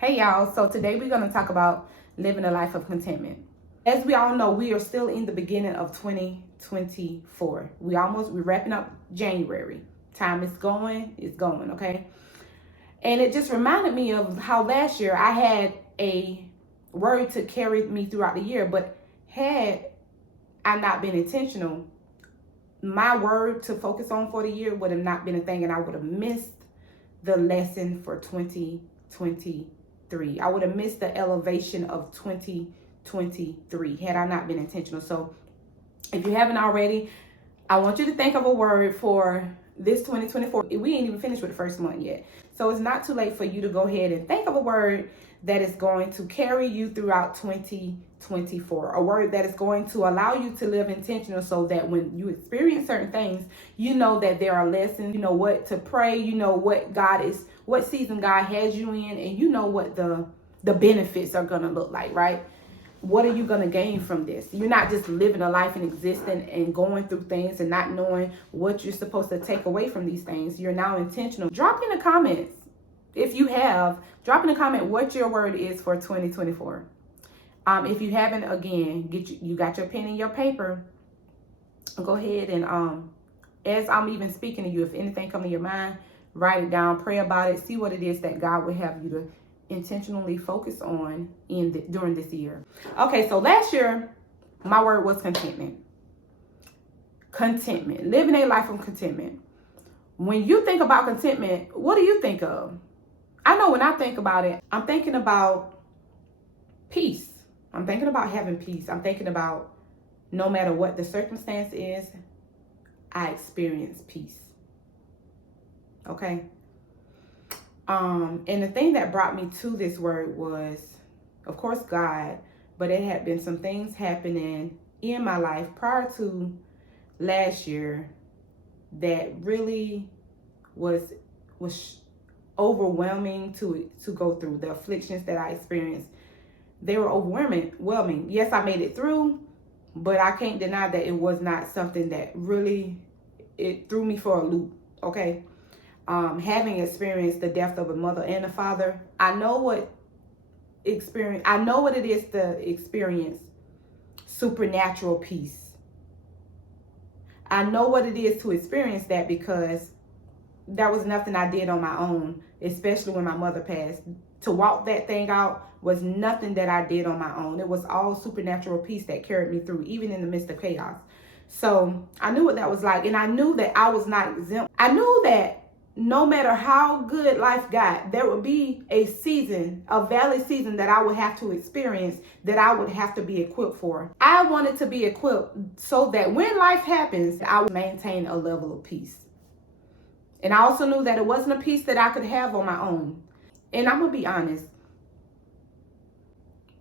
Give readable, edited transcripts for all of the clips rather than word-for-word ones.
Hey y'all, so today we're going to talk about living a life of contentment. As we all know, we are still in the beginning of 2024. We're wrapping up January. Time is going, it's going, okay? And it just reminded me of how last year I had a word to carry me throughout the year, but had I not been intentional, my word to focus on for the year would have not been a thing, and I would have missed the lesson for 2023. I would have missed the elevation of 2023 had I not been intentional. So if you haven't already, I want you to think of a word for this 2024. We ain't even finished with the first month yet. So it's not too late for you to go ahead and think of a word that is going to carry you throughout 2024. A word that is going to allow you to live intentional so that when you experience certain things, you know that there are lessons, you know what to pray, you know what season God has you in, and you know what the benefits are going to look like, right? What are you going to gain from this? You're not just living a life and existing and going through things and not knowing what you're supposed to take away from these things. You're now intentional. Drop in the comments, if you have, drop in the comment what your word is for 2024. If you haven't, again, you got your pen and your paper. Go ahead and as I'm even speaking to you, if anything comes to your mind, write it down, pray about it, see what it is that God would have you to intentionally focus on during this year. Okay, so last year my word was contentment. Contentment, living a life of contentment. When you think about contentment, what do you think of? I know when I think about it, I'm thinking about peace. I'm thinking about having peace. I'm thinking about no matter what the circumstance is, I experience peace. Okay. And the thing that brought me to this word was, of course, God, but it had been some things happening in my life prior to last year that really was overwhelming to go through. The afflictions that I experienced, they were overwhelming. Yes, I made it through, but I can't deny that it was not something that really, it threw me for a loop. Okay. Having experienced the death of a mother and a father, I know what it is to experience supernatural peace. I know what it is to experience that because that was nothing I did on my own, especially when my mother passed. To walk that thing out was nothing that I did on my own. It was all supernatural peace that carried me through, even in the midst of chaos. So I knew what that was like, and I knew that I was not exempt. I knew that no matter how good life got, there would be a season, a valley season that I would have to experience, that I would have to be equipped for. I wanted to be equipped so that when life happens, I would maintain a level of peace. And I also knew that it wasn't a peace that I could have on my own. And I'm going to be honest,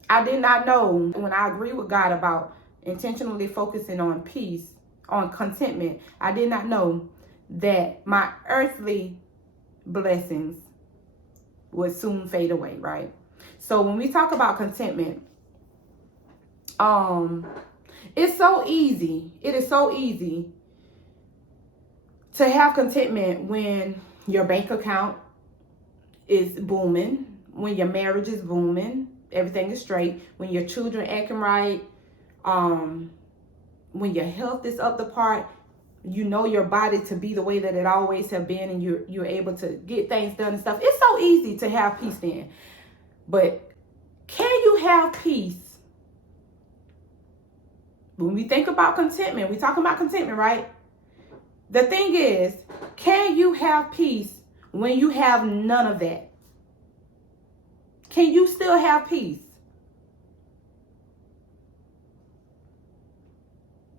I did not know when I agree with God about intentionally focusing on peace, on contentment, I did not know that my earthly blessings would soon fade away, right? So when we talk about contentment, it's so easy. It is so easy to have contentment when your bank account is booming, when your marriage is booming, everything is straight, when your children acting right, when your health is up the part, you know your body to be the way that it always have been, and you're able to get things done and stuff. It's so easy to have peace then. But can you have peace? When we think about contentment, we're talking about contentment, right? The thing is, can you have peace when you have none of that? Can you still have peace?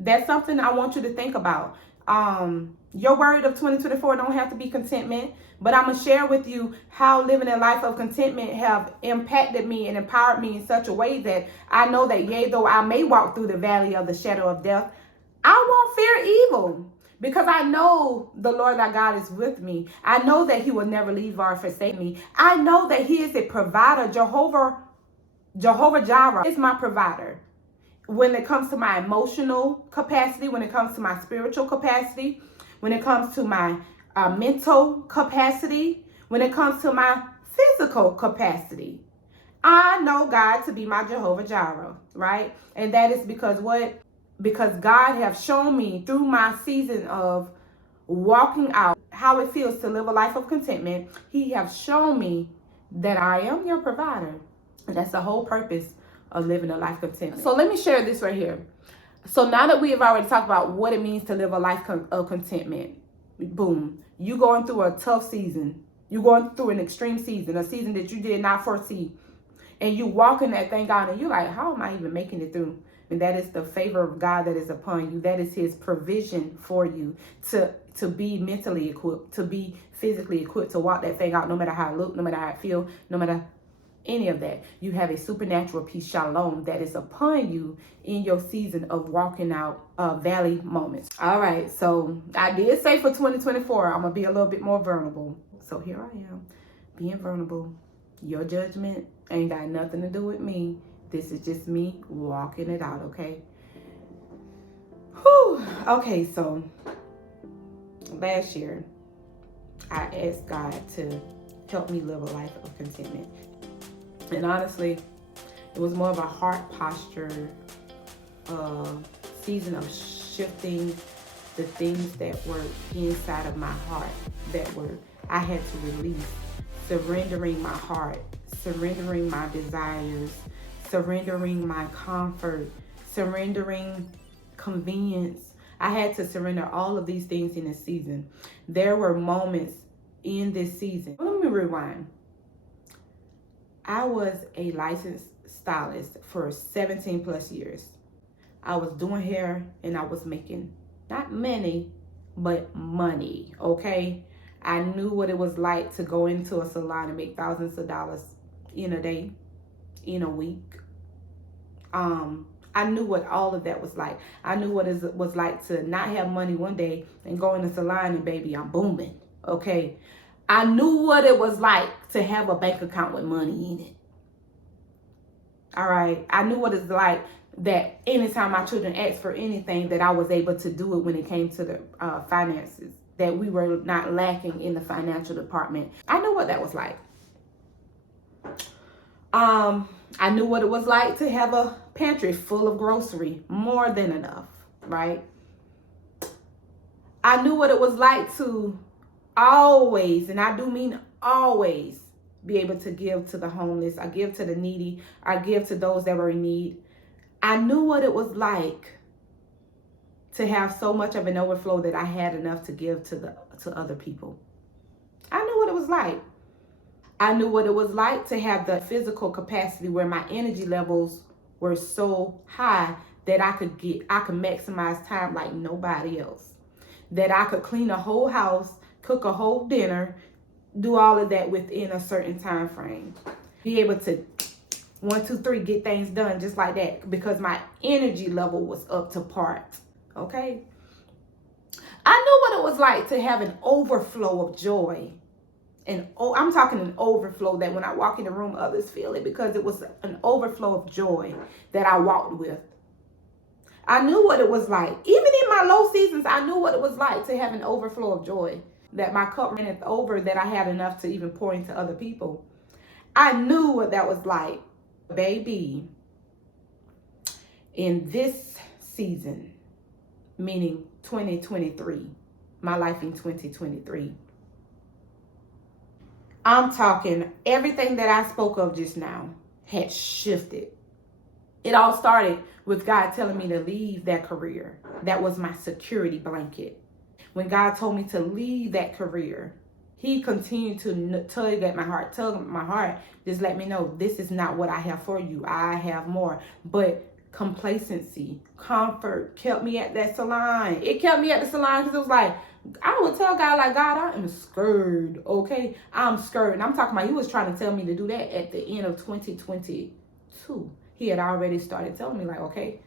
That's something I want you to think about. Your word of 2024 don't have to be contentment, but I'm going to share with you how living a life of contentment have impacted me and empowered me in such a way that I know that yea, though I may walk through the valley of the shadow of death, I won't fear evil, because I know the Lord thy God is with me. I know that he will never leave or forsake me. I know that he is a provider. Jehovah Jireh is my provider. When it comes to my emotional capacity, when it comes to my spiritual capacity, when it comes to my mental capacity, when it comes to my physical capacity. I know God to be my Jehovah Jireh, right? And that is because what? Because God have shown me through my season of walking out how it feels to live a life of contentment. He have shown me that I am your provider. And that's the whole purpose of living a life of contentment. So let me share this right here. So now that we have already talked about what it means to live a life of contentment, boom, you going through a tough season. You going through an extreme season, a season that you did not foresee. And you walking that thing out and you're like, how am I even making it through? And that is the favor of God that is upon you. That is his provision for you to be mentally equipped, to be physically equipped, to walk that thing out, no matter how it look, no matter how it feel, no matter any of that. You have a supernatural peace, shalom, that is upon you in your season of walking out valley moments. All right, so I did say for 2024, I'm going to be a little bit more vulnerable. So here I am, being vulnerable. Your judgment ain't got nothing to do with me. This is just me walking it out, okay? Whew. Okay, so last year, I asked God to help me live a life of contentment. And honestly, it was more of a heart posture season of shifting the things that were inside of my heart that were I had to release. Surrendering my heart, surrendering my desires, surrendering my comfort, surrendering convenience. I had to surrender all of these things in this season. There were moments in this season. Let me rewind. I was a licensed stylist for 17 plus years. I was doing hair and I was making not many, but money, okay? I knew what it was like to go into a salon and make thousands of dollars in a day, in a week. I knew what all of that was like. I knew what it was like to not have money one day and go in the salon and baby, I'm booming, okay? I knew what it was like to have a bank account with money in it. All right, I knew what it's like that anytime my children asked for anything that I was able to do it when it came to the finances, that we were not lacking in the financial department. I knew what that was like. I knew what it was like to have a pantry full of grocery, more than enough, right? I knew what it was like to always, and I do mean always, be able to give to the homeless, I give to the needy, I give to those that were in need. I knew what it was like to have so much of an overflow that I had enough to give to other people. I knew what it was like. I knew what it was like to have the physical capacity where my energy levels were so high that I could maximize time like nobody else. That I could clean a whole house, cook a whole dinner, do all of that within a certain time frame. Be able to 1, 2, 3 get things done just like that because my energy level was up to par. Okay? I knew what it was like to have an overflow of joy. And I'm talking an overflow that when I walk in the room, others feel it because it was an overflow of joy that I walked with. I knew what it was like. Even in my low seasons, I knew what it was like to have an overflow of joy. That my cup ran over, that I had enough to even pour into other people. I knew what that was like. Baby, in this season, meaning 2023, my life in 2023, I'm talking everything that I spoke of just now had shifted. It all started with God telling me to leave that career. That was my security blanket. When God told me to leave that career, he continued to tug at my heart, just let me know this is not what I have for you. I have more. But complacency, comfort kept me at that salon. It kept me at the salon because it was like, I would tell God, like, God, I am scared, okay? I'm scared. And I'm talking about, he was trying to tell me to do that at the end of 2022. He had already started telling me, like, okay,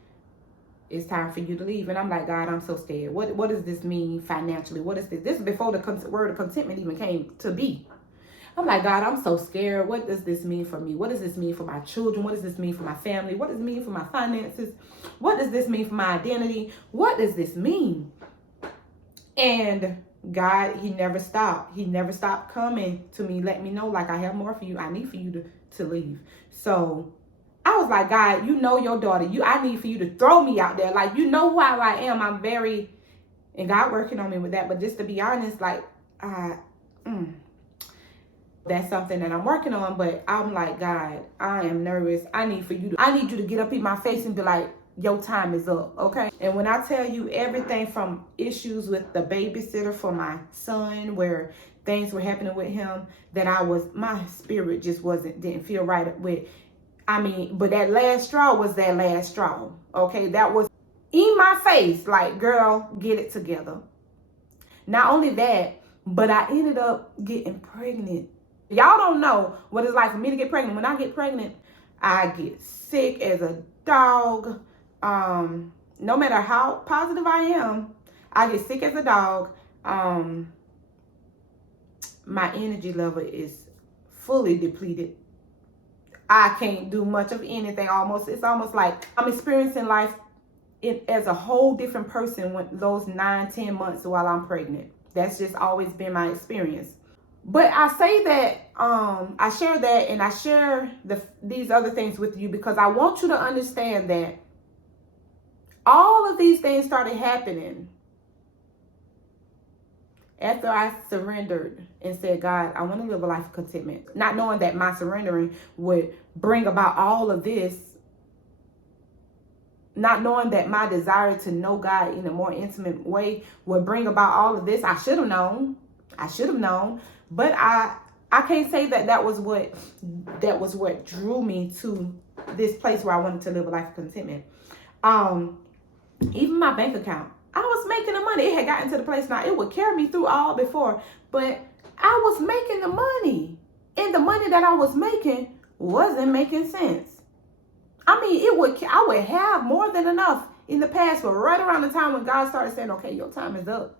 it's time for you to leave. And I'm like, God, I'm so scared. What does this mean financially? What is this? This is before the word of contentment even came to be. I'm like, God, I'm so scared. What does this mean for me? What does this mean for my children? What does this mean for my family? What does it mean for my finances? What does this mean for my identity? What does this mean? And God, he never stopped. He never stopped coming to me, let me know, like, I have more for you. I need for you to leave. So I was like, God, you know your daughter. I need for you to throw me out there. Like, you know who I am. I'm very, and God working on me with that. But just to be honest, like, that's something that I'm working on. But I'm like, God, I am nervous. I need you to get up in my face and be like, your time is up, okay? And when I tell you everything from issues with the babysitter for my son, where things were happening with him, that my spirit just didn't feel right with. But that last straw was that last straw, okay? That was in my face, like, girl, get it together. Not only that, but I ended up getting pregnant. Y'all don't know what it's like for me to get pregnant. When I get pregnant, I get sick as a dog. No matter how positive I am, I get sick as a dog. My energy level is fully depleted. I can't do much of anything. It's almost like I'm experiencing life as a whole different person when those 9-10 months while I'm pregnant. That's just always been my experience. But I say that, I share that, and I share these other things with you because I want you to understand that all of these things started happening after I surrendered and said, God, I want to live a life of contentment. Not knowing that my surrendering would bring about all of this. Not knowing that my desire to know God in a more intimate way would bring about all of this. I should have known. But I can't say that was what drew me to this place where I wanted to live a life of contentment. Even my bank account, I was making the money. It had gotten to the place now it would carry me through all before, but I was making the money, and the money that I was making wasn't making sense. I would have more than enough in the past, but right around the time when God started saying, okay, your time is up,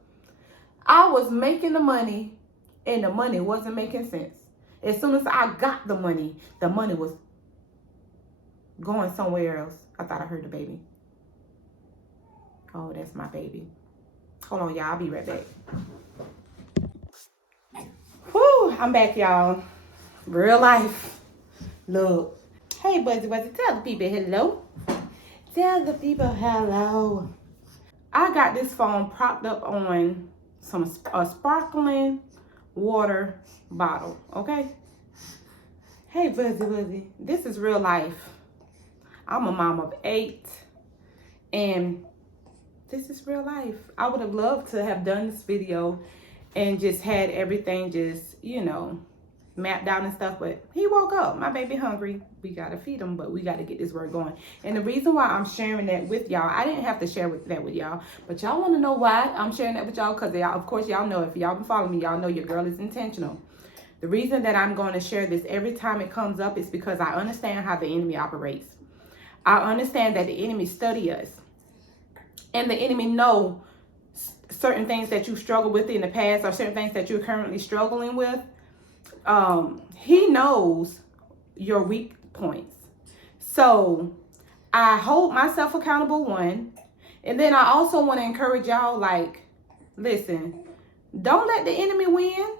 I was making the money, and the money wasn't making sense. As soon as I got the money was going somewhere else. I thought I heard the baby. Oh, that's my baby. Hold on, y'all. I'll be right back. Whew, I'm back, y'all. Real life. Look. Hey, Buzzy, tell the people hello. Tell the people hello. I got this phone propped up on a sparkling water bottle, okay? Hey, Buzzy, this is real life. I'm a mom of 8, and this is real life. I would have loved to have done this video and just had everything just, mapped out and stuff, but he woke up. My baby hungry. We gotta feed him, but we gotta get this work going. And the reason why I'm sharing that with y'all, I didn't have to share that with y'all, but y'all want to know why I'm sharing that with y'all? Because of course y'all know, if y'all been following me, y'all know your girl is intentional. The reason that I'm going to share this every time it comes up is because I understand how the enemy operates. I understand that the enemy study us, and the enemy know certain things that you struggled with in the past, or certain things that you're currently struggling with. He knows your weak points. So I hold myself accountable, one. And then I also want to encourage y'all, like, listen, don't let the enemy win.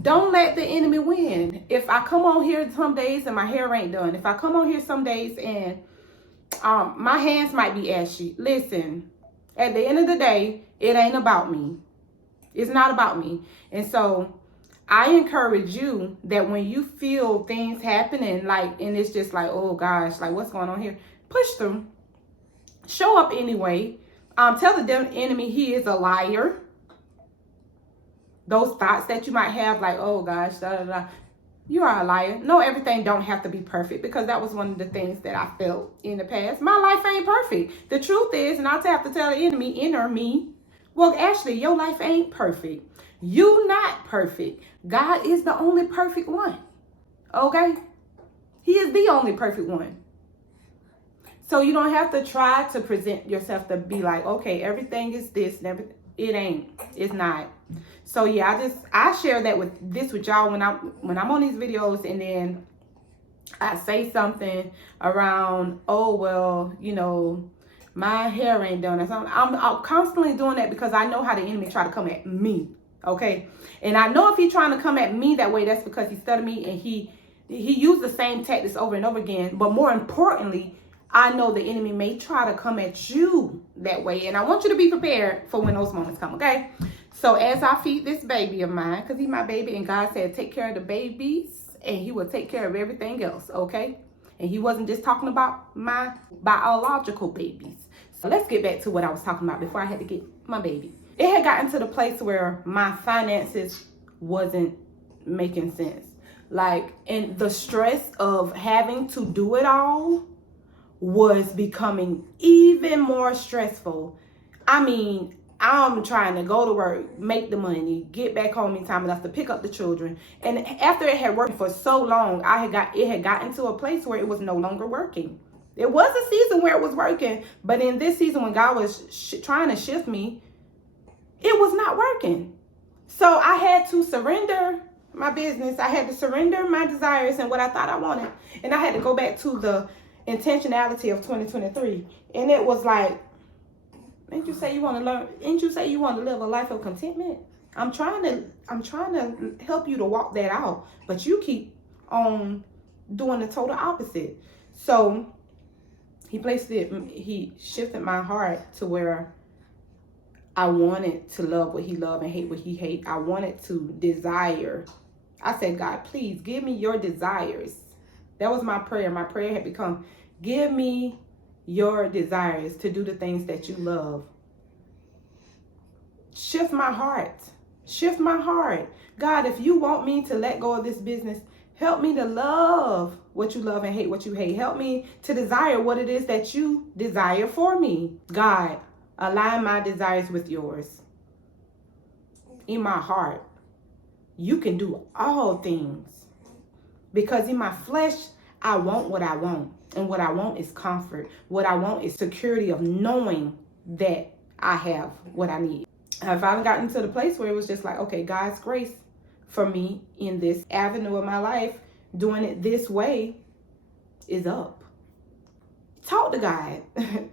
Don't let the enemy win. If I come on here some days and my hair ain't done, if I come on here some days and my hands might be ashy, listen, at the end of the day, it ain't about me. It's not about me. And so I encourage you that when you feel things happening, and it's just like, oh gosh, like, what's going on here? Push through. Show up anyway. Tell the enemy he is a liar. Those thoughts that you might have, like, oh gosh, you are a liar. No, everything don't have to be perfect, because that was one of the things that I felt in the past. My life ain't perfect. The truth is, and I'll have to tell the enemy, inner me, well, actually, your life ain't perfect. You not perfect. God is the only perfect one. Okay? He is the only perfect one. So you don't have to try to present yourself to be like, okay, everything is this and everything. It ain't. It's not. So yeah, I share that with y'all when I'm on these videos, and then I say something around, oh well, My hair ain't done. I'm constantly doing that because I know how the enemy try to come at me. Okay, and I know if he's trying to come at me that way, that's because he studied me and he used the same tactics over and over again. But more importantly, I know the enemy may try to come at you that way, and I want you to be prepared for when those moments come. Okay, so as I feed this baby of mine, because he's my baby, and God said take care of the babies, and He will take care of everything else. Okay. And He wasn't just talking about my biological babies. So let's get back to what I was talking about before I had to get my baby. It had gotten to the place where my finances wasn't making sense. Like, and the stress of having to do it all was becoming even more stressful. I mean, I'm trying to go to work, make the money, get back home in time enough to pick up the children. And after it had worked for so long, it had gotten to a place where it was no longer working. It was a season where it was working, but in this season when God was trying to shift me, it was not working. So I had to surrender my business. I had to surrender my desires and what I thought I wanted. And I had to go back to the intentionality of 2023. And it was like, didn't you say you want to learn? Didn't you say you want to live a life of contentment? I'm trying to help you to walk that out, but you keep on doing the total opposite. So he shifted my heart to where I wanted to love what He loved and hate what He hate. I wanted to desire. I said, God, please give me your desires. That was my prayer. My prayer had become, give me your desires to do the things that you love. Shift my heart. Shift my heart. God, if you want me to let go of this business, help me to love what you love and hate what you hate. Help me to desire what it is that you desire for me. God, align my desires with yours. In my heart, you can do all things. Because in my flesh, I want what I want. And what I want is comfort. What I want is security of knowing that I have what I need. I've finally gotten to the place where it was just like, okay, God's grace for me in this avenue of my life, doing it this way, is up. Talk to God.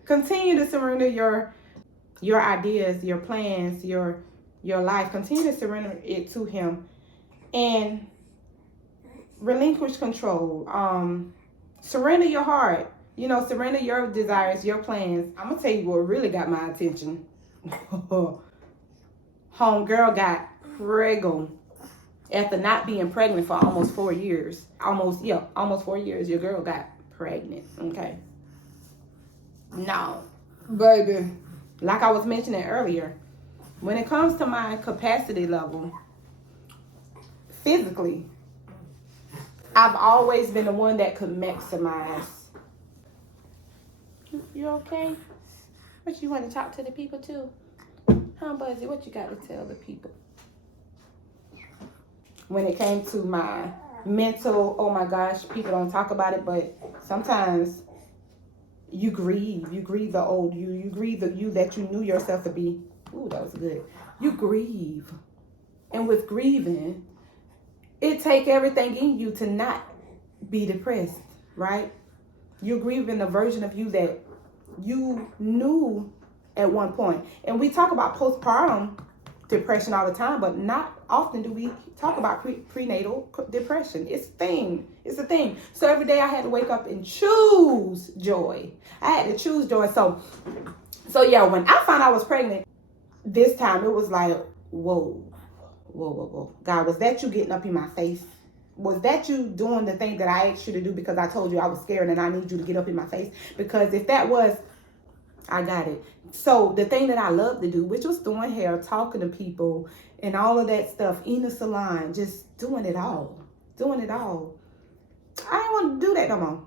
Continue to surrender your ideas, your plans, your life. Continue to surrender it to Him. And relinquish control. Surrender your heart. Surrender your desires, your plans. I'm gonna tell you what really got my attention. Homegirl got pregnant after not being pregnant for almost 4 years. Almost 4 years. Your girl got pregnant. Okay. Now, baby, like I was mentioning earlier, when it comes to my capacity level, physically, I've always been the one that could maximize. You okay? What, you want to talk to the people too? Huh, Buzzy, what you got to tell the people? When it came to my mental, oh my gosh, people don't talk about it, but sometimes you grieve the old you. You grieve the you that you knew yourself to be. Ooh, that was good. You grieve. And with grieving, it take everything in you to not be depressed, right? You're grieving the version of you that you knew at one point. And we talk about postpartum depression all the time, but not often do we talk about prenatal depression. It's a thing. So every day I had to wake up and choose joy. I had to choose joy. So yeah, when I found I was pregnant, this time it was like, whoa. God, was that you getting up in my face? Was that you doing the thing that I asked you to do because I told you I was scared and I need you to get up in my face? Because if that was, I got it. So the thing that I love to do, which was doing hair, talking to people, and all of that stuff in the salon, just doing it all. I didn't want to do that no more.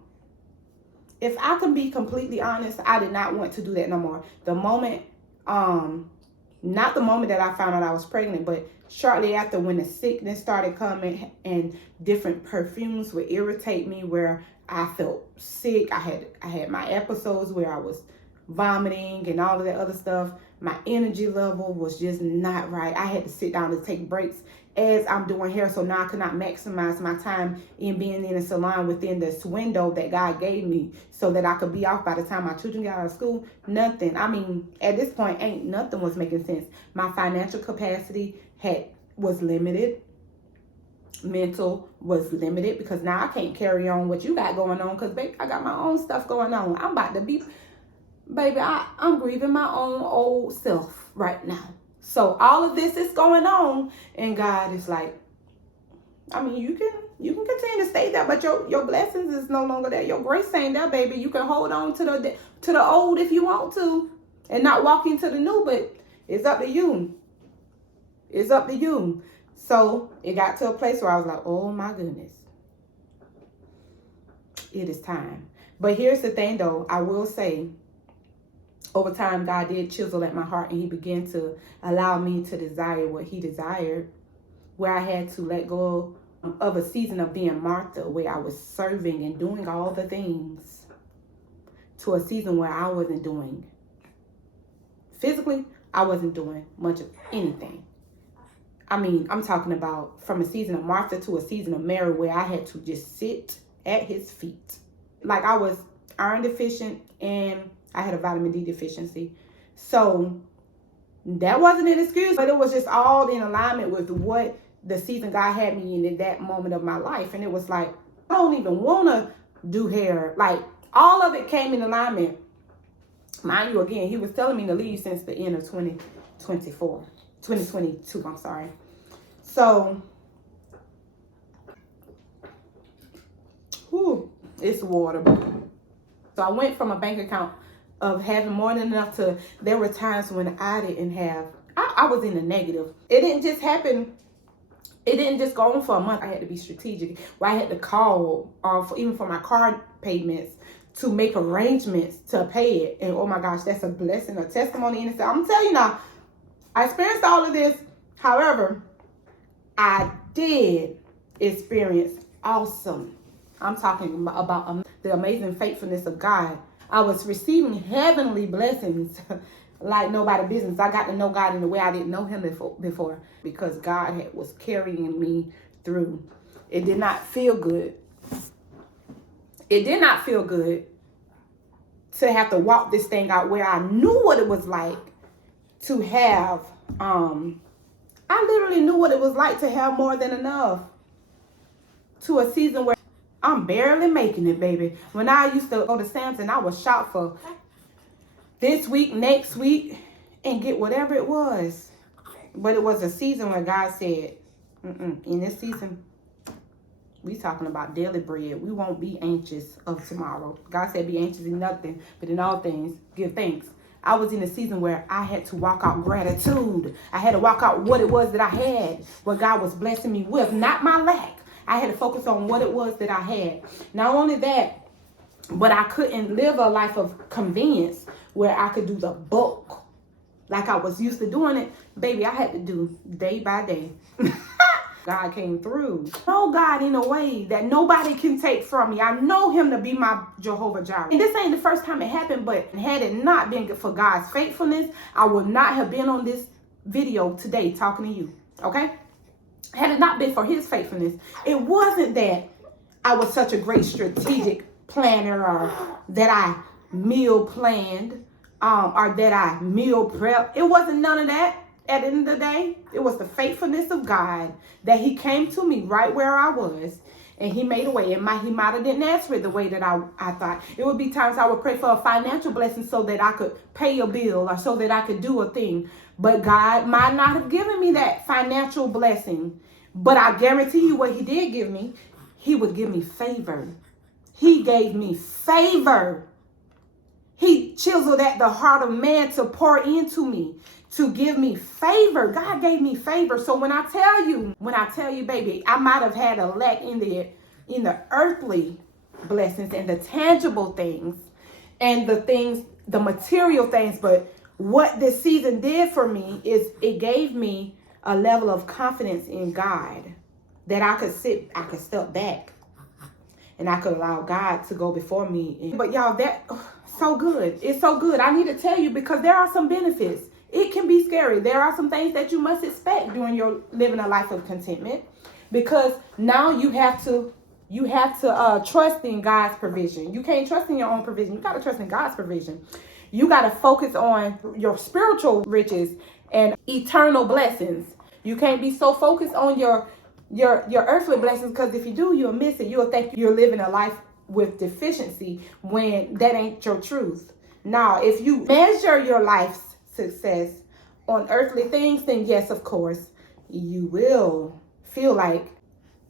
If I can be completely honest, I did not want to do that no more. The moment, not the moment that I found out I was pregnant, but shortly after, when the sickness started coming and different perfumes would irritate me, where I felt sick. I had my episodes where I was vomiting and all of that other stuff. My energy level was just not right. I had to sit down and take breaks as I'm doing hair. So now I could not maximize my time in being in a salon within this window that God gave me so that I could be off by the time my children got out of school. Nothing. I mean, at this point, ain't nothing was making sense. My financial capacity was limited. Mental was limited because now I can't carry on what you got going on because, baby, I got my own stuff going on. I'm about to be, baby, I'm grieving my own old self right now. So all of this is going on, and God is like, I mean, you can continue to stay there, but your blessings is no longer there. Your grace ain't there, baby. You can hold on to the old if you want to, and not walk into the new. But it's up to you. It's up to you. So it got to a place where I was like, oh my goodness, it is time. But here's the thing, though. I will say, over time, God did chisel at my heart, and he began to allow me to desire what he desired, where I had to let go of a season of being Martha, where I was serving and doing all the things, to a season where I wasn't doing. Physically, I wasn't doing much of anything. I mean, I'm talking about from a season of Martha to a season of Mary, where I had to just sit at his feet. Like, I was iron deficient and I had a vitamin D deficiency. So that wasn't an excuse, but it was just all in alignment with what the season God had me in at that moment of my life. And it was like, I don't even want to do hair. Like, all of it came in alignment. Mind you, again, he was telling me to leave since the end of 2022, I'm sorry. So, it's water. So I went from a bank account of having more than enough to, there were times when I didn't have, I was in the negative. It didn't just happen. It didn't just go on for a month. I had to be strategic, where I had to call even for my car payments to make arrangements to pay it. And oh my gosh, that's a blessing, a testimony in itself. I'm telling you now, I experienced all of this. However, I did experience awesome. I'm talking about the amazing faithfulness of God. I was receiving heavenly blessings like nobody business. I got to know God in a way I didn't know him before because God was carrying me through. It did not feel good. It did not feel good to have to walk this thing out where I knew what it was like to have, I literally knew what it was like to have more than enough, to a season where I'm barely making it, baby. When I used to go to Sam's and I was shopped for this week, next week, and get whatever it was. But it was a season where God said, in this season, we talking about daily bread. We won't be anxious of tomorrow. God said, be anxious in nothing, but in all things, give thanks. I was in a season where I had to walk out gratitude. I had to walk out what it was that I had, what God was blessing me with, not my lack. I had to focus on what it was that I had. Not only that, but I couldn't live a life of convenience where I could do the bulk like I was used to doing it. Baby, I had to do day by day. God came through. I know God in a way that nobody can take from me. I know him to be my Jehovah Jireh. And this ain't the first time it happened, but had it not been for God's faithfulness, I would not have been on this video today talking to you. Okay? Had it not been for his faithfulness, it wasn't that I was such a great strategic planner or that I meal planned or that I meal prep. It wasn't none of that. At the end of the day, it was the faithfulness of God that he came to me right where I was and he made a way. And he might have didn't answer it the way that I thought. It would be times I would pray for a financial blessing so that I could pay a bill or so that I could do a thing. But God might not have given me that financial blessing. But I guarantee you what he did give me, he would give me favor. He gave me favor. He chiseled at the heart of man to pour into me, to give me favor. God gave me favor. So when I tell you, baby, I might have had a lack in the earthly blessings and the tangible things and the material things. But what this season did for me is it gave me a level of confidence in God that I could step back and I could allow God to go before me. But y'all, so good. It's so good. I need to tell you because there are some benefits. It can be scary. There are some things that you must expect during your living a life of contentment, because now you have to trust in God's provision. You can't trust in your own provision. You got to trust in God's provision. You got to focus on your spiritual riches and eternal blessings. You can't be so focused on your earthly blessings, because if you do, you'll miss it. You'll think you're living a life with deficiency when that ain't your truth. Now, if you measure your life's success on earthly things, then yes, of course, you will feel like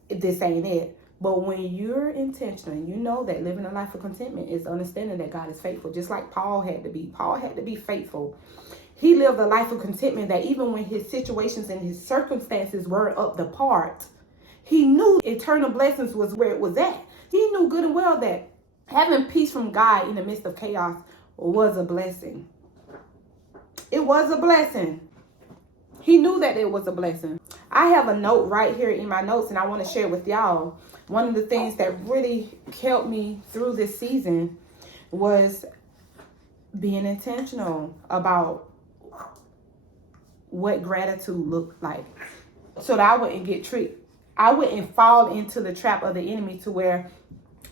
this ain't it. But when you're intentional, you know that living a life of contentment is understanding that God is faithful, just like Paul had to be. Paul had to be faithful. He lived a life of contentment that even when his situations and his circumstances were up to part, he knew eternal blessings was where it was at. He knew good and well that having peace from God in the midst of chaos was a blessing. It was a blessing. He knew that it was a blessing. I have a note right here in my notes, and I want to share with y'all. One of the things that really helped me through this season was being intentional about what gratitude looked like, so that I wouldn't get tricked. I wouldn't fall into the trap of the enemy to where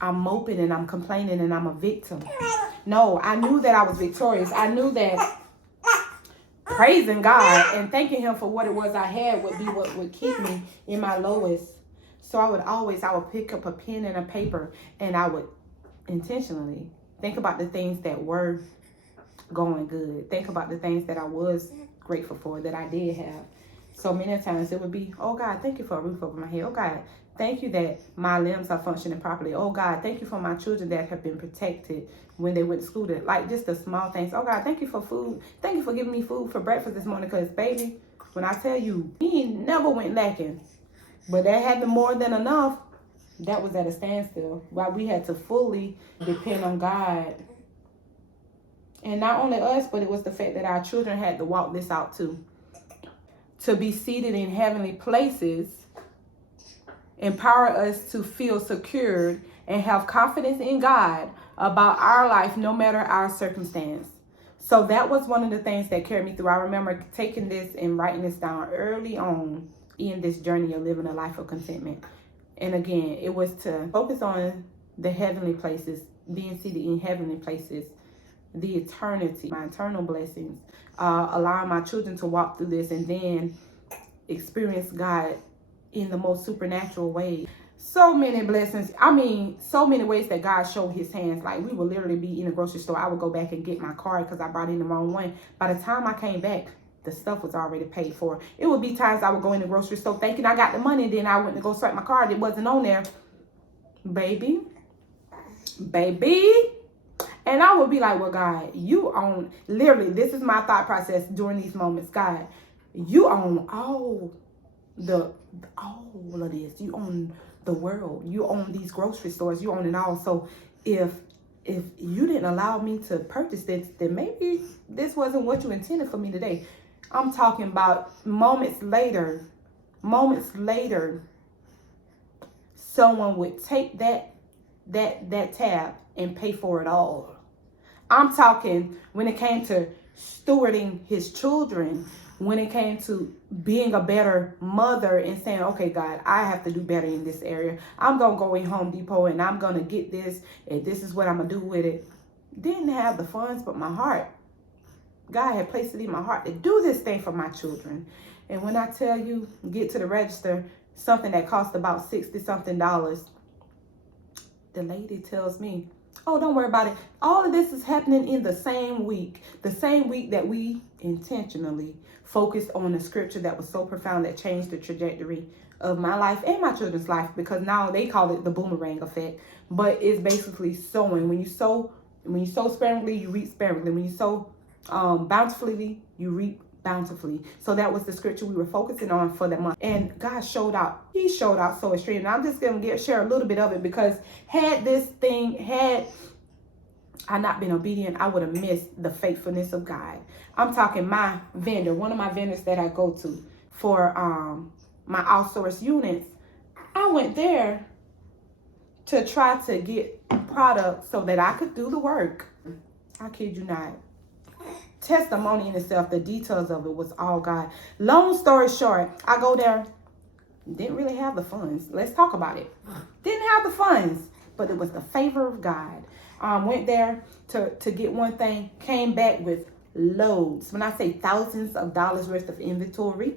I'm moping and I'm complaining and I'm a victim. No, I knew that I was victorious. I knew that praising God and thanking him for what it was I had would be what would keep me in my lowest. So I would pick up a pen and a paper, and I would intentionally think about the things that were going good. Think about the things that I was grateful for, that I did have. So many times it would be, oh God, thank you for a roof over my head. Oh God, thank you that my limbs are functioning properly. Oh God, thank you for my children that have been protected when they went to school. Like just the small things. Oh God, thank you for food. Thank you for giving me food for breakfast this morning. Because baby, when I tell you, he never went lacking. But that had been more than enough. That was at a standstill. While we had to fully depend on God. And not only us, but it was the fact that our children had to walk this out too. To be seated in heavenly places, empower us to feel secured and have confidence in God about our life, no matter our circumstance. So that was one of the things that carried me through. I remember taking this and writing this down early on in this journey of living a life of contentment. And again, it was to focus on the heavenly places, being seated in heavenly places, the eternity, my eternal blessings, allowing my children to walk through this and then experience God in the most supernatural way. So many blessings. I mean, so many ways that God showed his hands. Like we would literally be in a grocery store. I would go back and get my card because I brought in the wrong one. By the time I came back, the stuff was already paid for. It would be times I would go in the grocery store thinking I got the money, and then I went to go swipe my card. It wasn't on there. Baby. And I would be like, well, God, you own, literally, this is my thought process during these moments. God, you own all of this. You own the world. You own these grocery stores. You own it all. So if you didn't allow me to purchase this, then maybe this wasn't what you intended for me today. I'm talking about moments later, someone would take that tab and pay for it all. I'm talking when it came to stewarding his children, when it came to being a better mother and saying, okay, God, I have to do better in this area. I'm going to go in Home Depot and I'm going to get this, and this is what I'm going to do with it. Didn't have the funds, but my heart. God had placed it in my heart to do this thing for my children. And when I tell you, get to the register, something that cost about $60-something, the lady tells me, oh, don't worry about it. All of this is happening in the same week that we intentionally focused on a scripture that was so profound that changed the trajectory of my life and my children's life, because now they call it the boomerang effect. But it's basically sowing. When you sow sparingly, you reap sparingly. When you sow bountifully, you reap bountifully. So that was the scripture we were focusing on for that month. And God showed out. He showed out so extreme. And I'm just going to share a little bit of it, because had I not been obedient, I would have missed the faithfulness of God. I'm talking my vendor, one of my vendors that I go to for my outsourced units. I went there to try to get products so that I could do the work. I kid you not. testimony in itself. The details of it was all God. Long story short, I go there. Didn't really have the funds. Let's talk about it. Didn't have the funds, but it was the favor of God. Went there to get one thing, came back with loads. When I say thousands of dollars worth of inventory,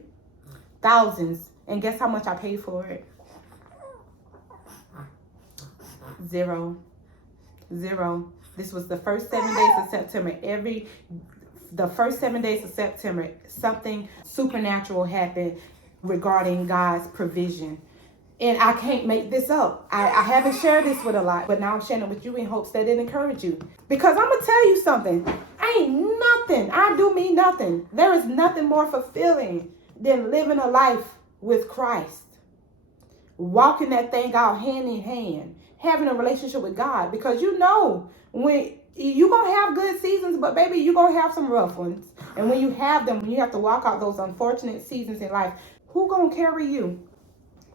thousands. And guess how much I paid for it? Zero. This was the first 7 days of September. The first 7 days of September, something supernatural happened regarding God's provision. And I can't make this up. I haven't shared this with a lot, but now I'm sharing it with you in hopes that it encourages you. Because I'm going to tell you something. Ain't nothing. I do mean nothing. There is nothing more fulfilling than living a life with Christ. Walking that thing out hand in hand. Having a relationship with God. Because you know, when you're going to have good seasons, but baby, you're going to have some rough ones. And when you have them, when you have to walk out those unfortunate seasons in life, who going to carry you?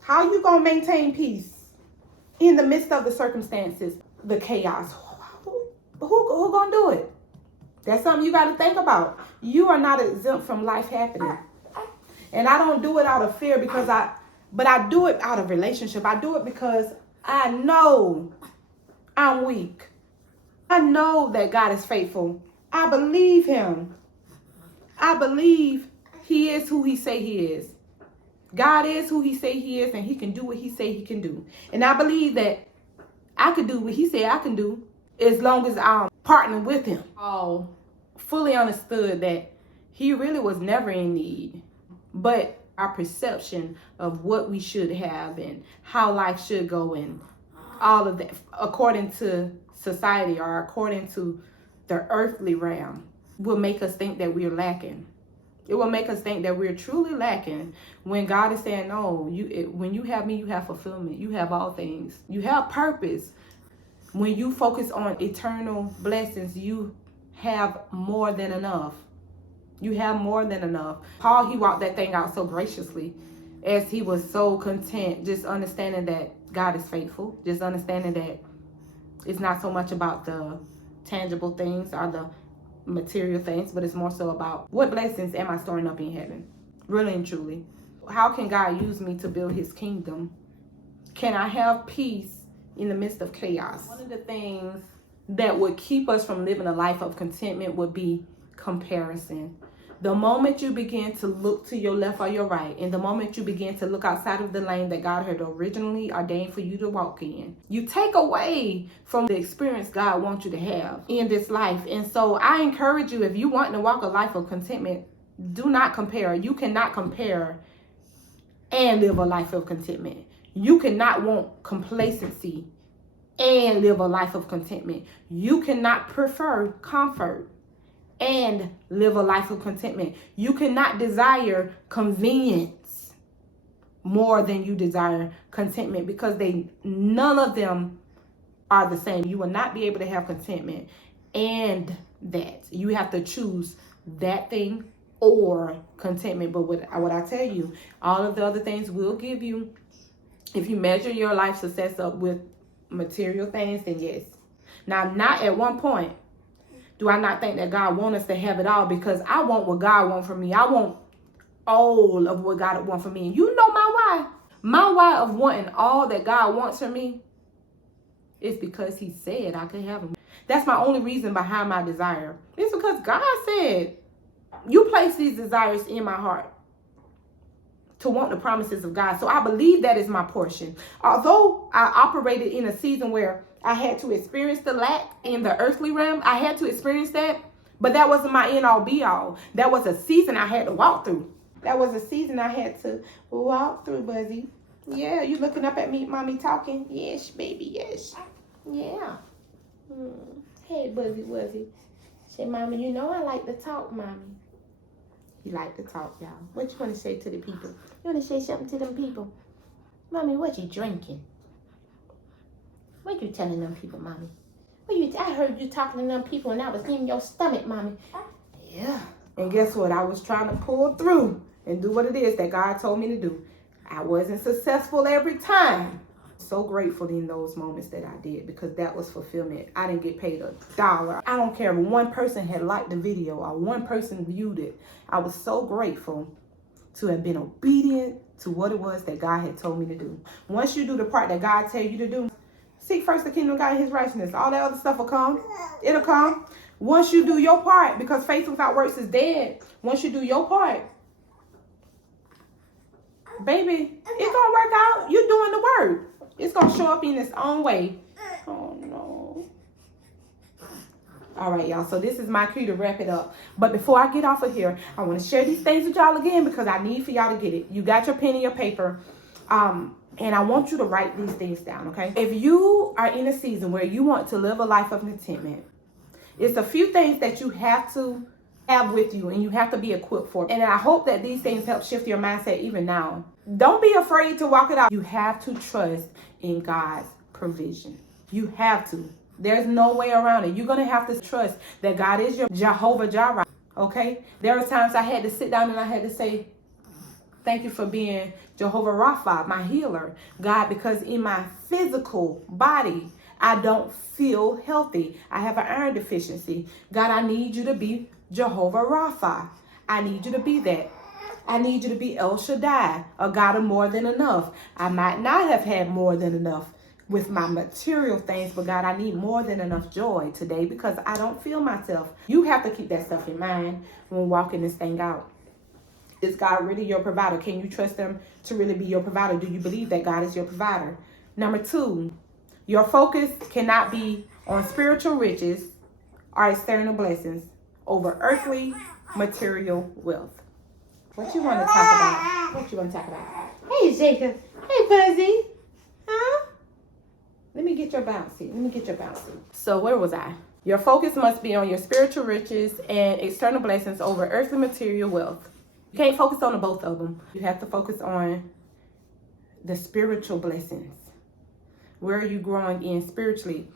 How you going to maintain peace in the midst of the circumstances, the chaos? Who going to do it? That's something you got to think about. You are not exempt from life happening. And I don't do it out of fear but I do it out of relationship. I do it because I know I'm weak. I know that God is faithful. I believe him. I believe he is who he say he is. God is who he say he is, and he can do what he say he can do. And I believe that I can do what he say I can do as long as I'm partnering with him. All fully understood that he really was never in need. But our perception of what we should have and how life should go and all of that according to society or according to the earthly realm will make us think that we're lacking. It will make us think that we're truly lacking when God is saying, no, when you have me, you have fulfillment. You have all things. You have purpose. When you focus on eternal blessings, you have more than enough. You have more than enough. Paul, he walked that thing out so graciously as he was so content, just understanding that God is faithful, just understanding that it's not so much about the tangible things or the material things, but it's more so about what blessings am I storing up in heaven, really and truly. How can God use me to build his kingdom? Can I have peace in the midst of chaos? One of the things that would keep us from living a life of contentment would be comparison. The moment you begin to look to your left or your right, and the moment you begin to look outside of the lane that God had originally ordained for you to walk in, you take away from the experience God wants you to have in this life. And so I encourage you, if you want to walk a life of contentment, do not compare. You cannot compare and live a life of contentment. You cannot want complacency and live a life of contentment. You cannot prefer comfort and live a life of contentment. You cannot desire convenience more than you desire contentment, because none of them are the same. You will not be able to have contentment and that. You have to choose that thing or contentment. But what I tell you, all of the other things will give you, if you measure your life success up with material things, then yes. Now, not at one point do I not think that God wants us to have it all, because I want what God wants from me. I want all of what God wants from me. And you know my why. My why of wanting all that God wants from me is because he said I could have them. That's my only reason behind my desire. It's because God said, you place these desires in my heart to want the promises of God. So I believe that is my portion. Although I operated in a season where I had to experience the lack in the earthly realm, I had to experience that, but that wasn't my end all be all. That was a season I had to walk through. That was a season I had to walk through, Buzzy. Yeah, you looking up at me, mommy talking? Yes, baby, yes. Yeah. Hey, Buzzy. Say, mommy, you know I like to talk, mommy. You like to talk, y'all. What you want to say to the people? You want to say something to them people? Mommy, what you drinking? What you telling them people, mommy? I heard you talking to them people and I was in your stomach, mommy. Yeah. And guess what? I was trying to pull through and do what it is that God told me to do. I wasn't successful every time, So grateful in those moments that I did, because that was fulfillment. I didn't get paid $1. I don't care if one person had liked the video or one person viewed it. I was so grateful to have been obedient to what it was that God had told me to do. Once you do the part that God tells you to do, seek first the kingdom of God and his righteousness. All that other stuff will come. It'll come. Once you do your part, because faith without works is dead. Once you do your part, baby, it's gonna work out. You're doing the work. It's gonna show up in its own way. Oh no. All right, y'all. So this is my cue to wrap it up. But before I get off of here, I want to share these things with y'all again, because I need for y'all to get it. You got your pen and your paper. And I want you to write these things down, okay? If you are in a season where you want to live a life of contentment, it's a few things that you have to have with you and you have to be equipped for. And I hope that these things help shift your mindset even now. Don't be afraid to walk it out. You have to trust in God's provision. You have to. There's no way around it. You're going to have to trust that God is your Jehovah Jireh, okay? There are times I had to sit down and I had to say, thank you for being Jehovah Rapha, my healer. God, because in my physical body, I don't feel healthy. I have an iron deficiency. God, I need you to be Jehovah Rapha. I need you to be that. I need you to be El Shaddai, a God of more than enough. I might not have had more than enough with my material things, but God, I need more than enough joy today because I don't feel myself. You have to keep that stuff in mind when walking this thing out. Is God really your provider? Can you trust him to really be your provider? Do you believe that God is your provider? Number 2, your focus cannot be on spiritual riches or external blessings over earthly material wealth. What you want to talk about? What you want to talk about? Hey, Jacob. Hey, Fuzzy. Huh? Let me get your bouncy. So where was I? Your focus must be on your spiritual riches and external blessings over earthly material wealth. You can't focus on the both of them. You have to focus on the spiritual blessings. Where are you growing in spiritually?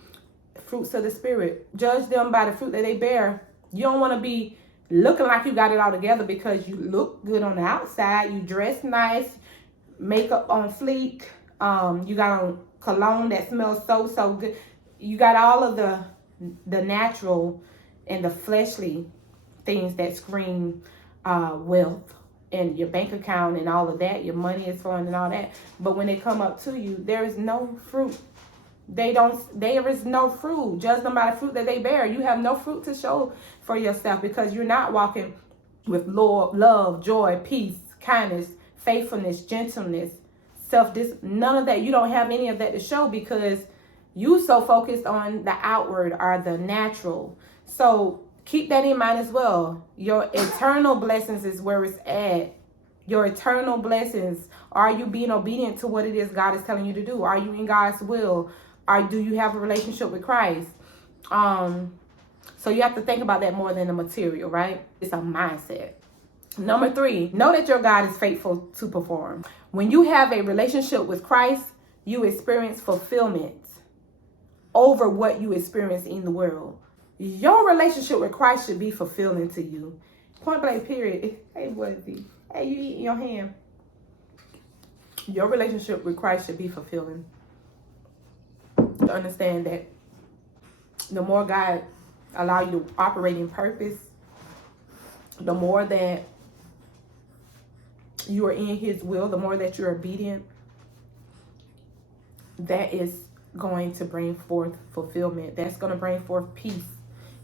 Fruits of the spirit. Judge them by the fruit that they bear. You don't want to be looking like you got it all together because you look good on the outside. You dress nice, makeup on fleek. You got on cologne that smells so good. You got all of the natural and the fleshly things that scream wealth, and your bank account and all of that, your money is flowing and all that. But when they come up to you, there is no fruit. There is no fruit. Judge them by the fruit that they bear. You have no fruit to show for yourself because you're not walking with love, joy, peace, kindness, faithfulness, gentleness, none of that. You don't have any of that to show because you so focused on the outward or the natural. So keep that in mind as well. Your eternal blessings is where it's at. Your eternal blessings. Are you being obedient to what it is God is telling you to do? Are you in God's will? Or do you have a relationship with Christ? So you have to think about that more than the material, right? It's a mindset. Number 3, know that your God is faithful to perform. When you have a relationship with Christ, you experience fulfillment over what you experience in the world. Your relationship with Christ should be fulfilling to you. Point blank, period. Hey, Buzzy. Hey, you eating your ham. Your relationship with Christ should be fulfilling. To understand that the more God allow you to operate in purpose, the more that you are in his will, the more that you're obedient, that is going to bring forth fulfillment. That's going to bring forth peace.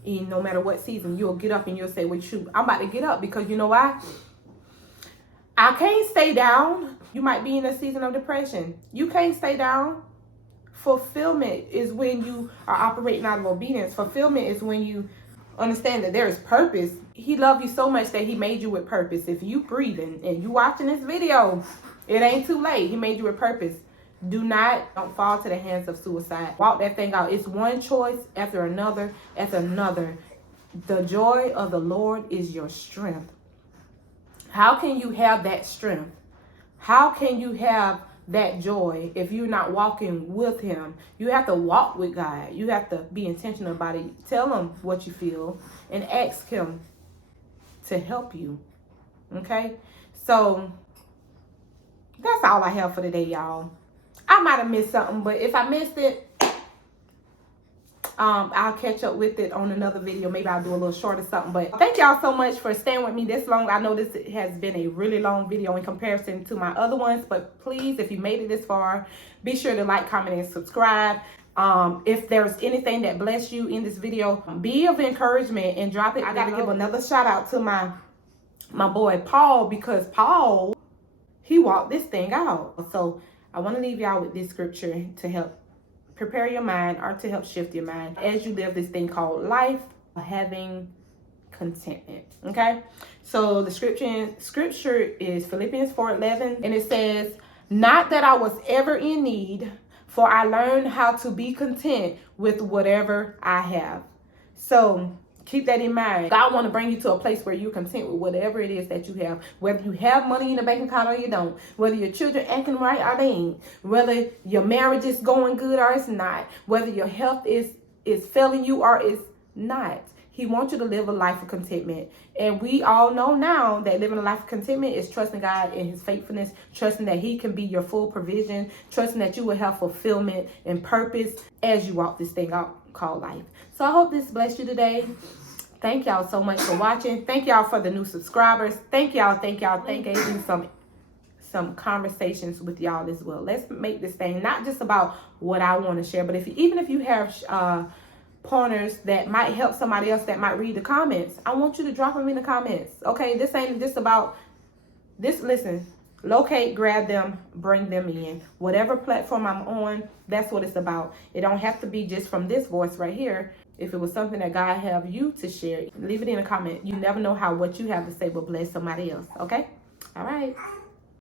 In no matter what season, you'll get up and you'll say, well, shoot, I'm about to get up because you know why? I can't stay down. You might be in a season of depression. You can't stay down. Fulfillment is when you are operating out of obedience. Fulfillment is when you understand that there is purpose. He loved you so much that he made you with purpose. If you breathing and you watching this video, it ain't too late. He made you with purpose. Don't fall to the hands of suicide. Walk that thing out. It's one choice after another, after another. The joy of the Lord is your strength. How can you have that strength? How can you have that joy if you're not walking with him? You have to walk with God. You have to be intentional about it. Tell him what you feel and ask him to help you. Okay? So that's all I have for today, y'all. I might have missed something, but if I missed it, I'll catch up with it on another video. Maybe I'll do a little short or something. But thank y'all so much for staying with me this long. I know this has been a really long video in comparison to my other ones, but please, if you made it this far, be sure to like, comment, and subscribe. If there's anything that blessed you in this video, be of encouragement and drop it. I gotta give another shout out to my boy Paul, because Paul, he walked this thing out. So I want to leave y'all with this scripture to help prepare your mind, or to help shift your mind as you live this thing called life, having contentment. Okay, so the scripture is Philippians 4:11, and it says, "Not that I was ever in need, for I learned how to be content with whatever I have." So keep that in mind. God want to bring you to a place where you're content with whatever it is that you have. Whether you have money in the bank account or you don't. Whether your children acting right or they ain't. Whether your marriage is going good or it's not. Whether your health is failing you or it's not. He wants you to live a life of contentment. And we all know now that living a life of contentment is trusting God in his faithfulness. Trusting that he can be your full provision. Trusting that you will have fulfillment and purpose as you walk this thing out called life. So I hope this blessed you today. Thank y'all so much for watching. Thank y'all for the new subscribers. Thank y'all. Thank you some conversations with y'all as well. Let's make this thing not just about what I want to share, but even if you have pointers that might help somebody else that might read the comments, I want you to drop them in the comments. Okay, this ain't just about this. Listen, locate, grab them, bring them in. Whatever platform I'm on, that's what it's about. It don't have to be just from this voice right here. If it was something that God have you to share, leave it in a comment. You never know how what you have to say will bless somebody else. Okay? All right.